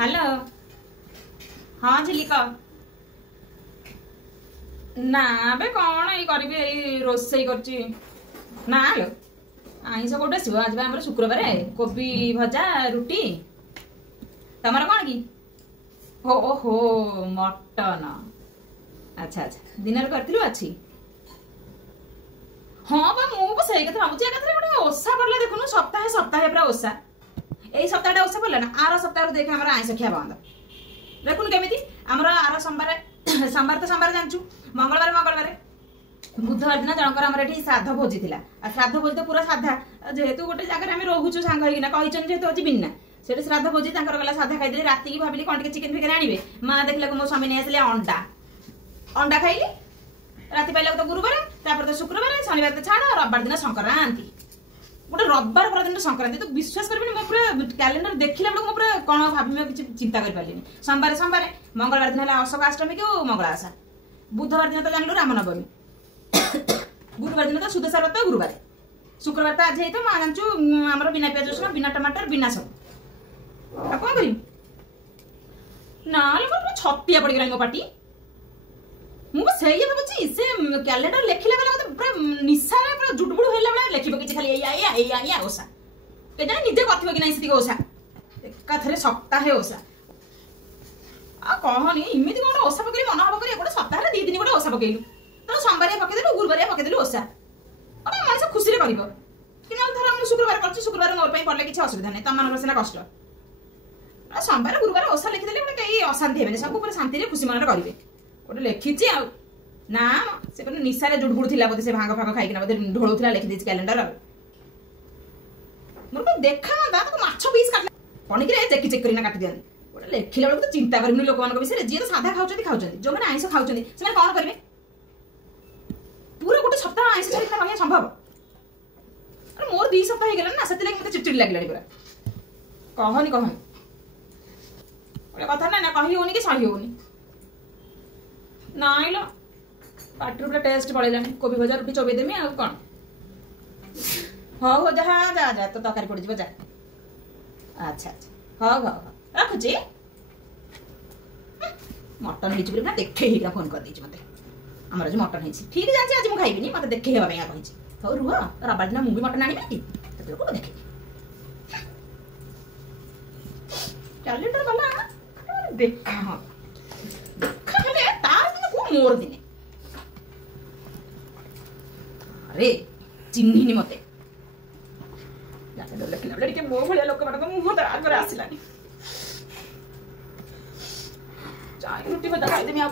hello हाँ झिल्ली कह ना बे कौन ये करी रोसई कर ना लो आईस कौट आस आज आम शुक्रवार कोबी भजा रुटी तमर कौन कि ओहो मटन अच्छा अच्छा दिन कर अच्छी हाँ बा मुझे कथा भावुँ गोटे ओषा पड़ा देखुन सप्ताहे सप्ताहे पूरा ओषा यही सप्ताह ओषा पड़ा ना आर सप्ताह देखे आम आईस खिया बंद देखुन केमी आमर आर सोमवार सोमवार तो सोमवार जानचु मंगलवार मंगलवार बुधवार दिन जनकर आम ये श्राद्ध भोजी थी श्राद्ध भोजी तो पूरा साधा जेहेतु गोटे जगह रोचु सांग जेहेतु अच्छी बिना से श्राद्ध भोजी गला साधा खाई राति की भाविली कौन चिकेन फिकेन आने माँ देखला मो स्वामी नहीं आसले अंडा अंडा खाइली राति पाइला तो गुरुवार तो शुक्रवार शनिवार तो छाड़ रविवार दिन संक्रांति गोटे रविवार पर दिन संक्रांति तो विश्वास करें मो पूरा कैलेंडर देखला बेलू पूरा कौन भाव किसी चिंता कर पारे सोमवार सोमवार मंगलवार दिन है अशोक अष्टमी को मंगला आशा बुधवार दिन तो जानलु रामनवमी गुरुवार दिन तो सुदशा व्रत गुरुवार शुक्रवार तो आज तो माँ जानचु आम बिना प्याज रसुण बिना टमाटर बिना सब कौन कर ना छतिया पड़ गला मो पाटी मुझे भावी से कैलेंडर लिखला बेला पूरा निशा पूरा जुटबुड़ होला बेला लिख पकई खाली ओषा के निजे कर कि नहीं ओषा एकाथरे सप्ताहे ओषा आ कहनी इमिति कौन ओषा पकई मन हम कर गोटे सप्ताह दी दिन गोटे ओषा पकईलु तो सोमवार पकईदेलु गुरुवार पकईदेलु ओषा गोटे मनीष खुशी कर धर हम शुक्रवार कर शुक्रवार मोर पड़े किसी असुविधा नहीं तुम सीना कष्ट सोमवार गुरुवार ओषा लिखिदेले गोटे कहीं अशांति हेबे सब पूरा शांति खुशी मन करेंगे गोटे लिखी ना से निशा जुड़बुड़ थी बोधे से भांग फाग खाई बोधे ढोला लिखी कैलेंडर मोर देखा तो माछ पीस काट पणिक चेक चेक करना काटी दिखाते गोटे लिखला बेलू तो चिंता करें लोक विषय जी तो साधा खाऊँ जो मैंने आईस खाऊँ से कौन करेंगे पूरा गोटे सप्ताह आईस छाड़ी रहा संभव अरे मोर 2 सप्ताह हो ना से मत चिड़चिड़ लगे पूरा कहनी कहनी कथा ना कही होनी कि सही होनी नाई लो पार्टी पूरा टेस्ट पड़ेगा कोबी भजा रुटी चोबेदेमी आ कौन हो जा जा जा तो तकारी पड़ जा अच्छा अच्छा हो रखुची मटन हो देखे फोन कर मत आमर जो मटन हो ठीक है आज मुझे खाइबी मत देखे कही हो रुह रविवार दिन मुझे मटन आनी देखे कैलेंडर गला देखा हाँ मोर दिने अरे चिन्हिनी मते मो भाया लोक मुह तो आगे आसलानी रुटी भजा खाईदेमी आ